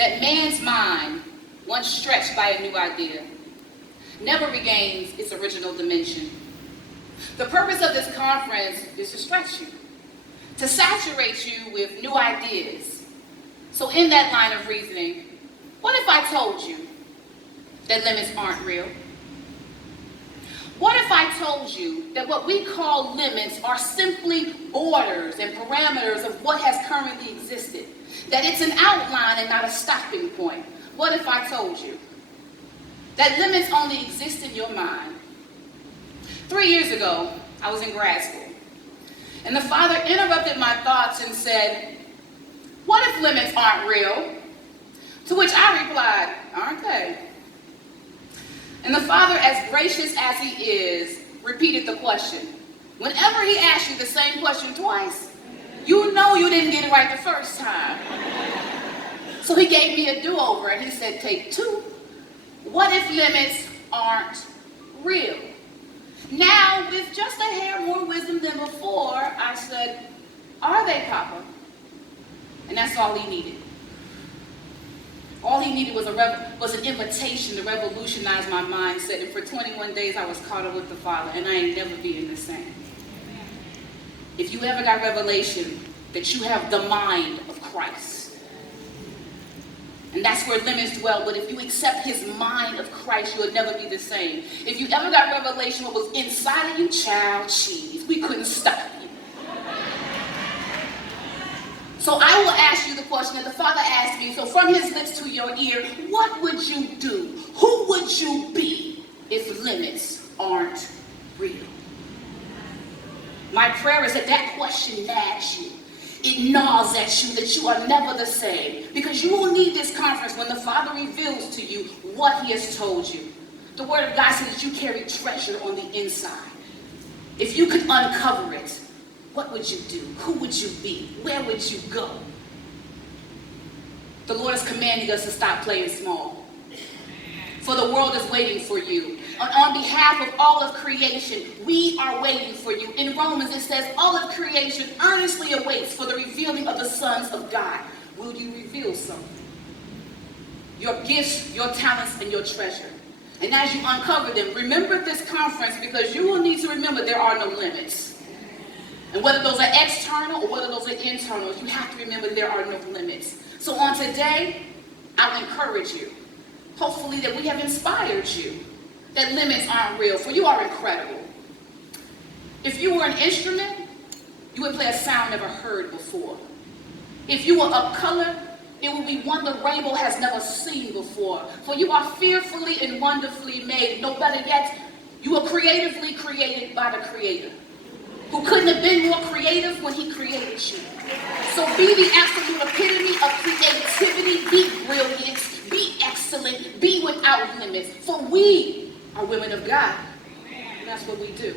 that man's mind, once stretched by a new idea, never regains its original dimension. The purpose of this conference is to stretch you, to saturate you with new ideas. So in that line of reasoning, what if I told you that limits aren't real? What if I told you that what we call limits are simply borders and parameters of what has currently existed? That it's an outline and not a stopping point? What if I told you that limits only exist in your mind? 3 years ago, I was in grad school, and the Father interrupted my thoughts and said, "What if limits aren't real?" To which I replied, "Aren't they?" And the Father, as gracious as he is, repeated the question. Whenever he asks you the same question twice, you know you didn't get it right the first time. So he gave me a do-over and he said, "Take two. What if limits aren't real?" Now, with just a hair more wisdom than before, I said, "Are they, Papa?" And that's all he needed. All he needed was an invitation to revolutionize my mindset. And for 21 days, I was caught up with the Father, and I ain't never being the same. If you ever got revelation that you have the mind of Christ, and that's where limits dwell, but if you accept his mind of Christ, you'll never be the same. If you ever got revelation what was inside of you, child, cheese, we couldn't stop you. So I will ask you the question that the Father asked me, so from his lips to your ear, what would you do? Who would you be if limits aren't real? My prayer is that that question nags you. It gnaws at you that you are never the same, because you will need this conference when the Father reveals to you what he has told you. The Word of God says that you carry treasure on the inside. If you could uncover it, what would you do? Who would you be? Where would you go? The Lord is commanding us to stop playing small. For the world is waiting for you. On behalf of all of creation, we are waiting for you. In Romans it says, all of creation earnestly awaits for the revealing of the sons of God. Will you reveal something? Your gifts, your talents, and your treasure. And as you uncover them, remember this conference, because you will need to remember there are no limits. And whether those are external or whether those are internal, you have to remember there are no limits. So on today, I'll encourage you, hopefully that we have inspired you, that limits aren't real, for you are incredible. If you were an instrument, you would play a sound never heard before. If you were of color, it would be one the rainbow has never seen before. For you are fearfully and wonderfully made. No better yet, you are creatively created by the Creator, who couldn't have been more creative when he created you. So be the absolute epitome of creativity, be brilliant, be excellent, be without limits. For we are women of God. And that's what we do.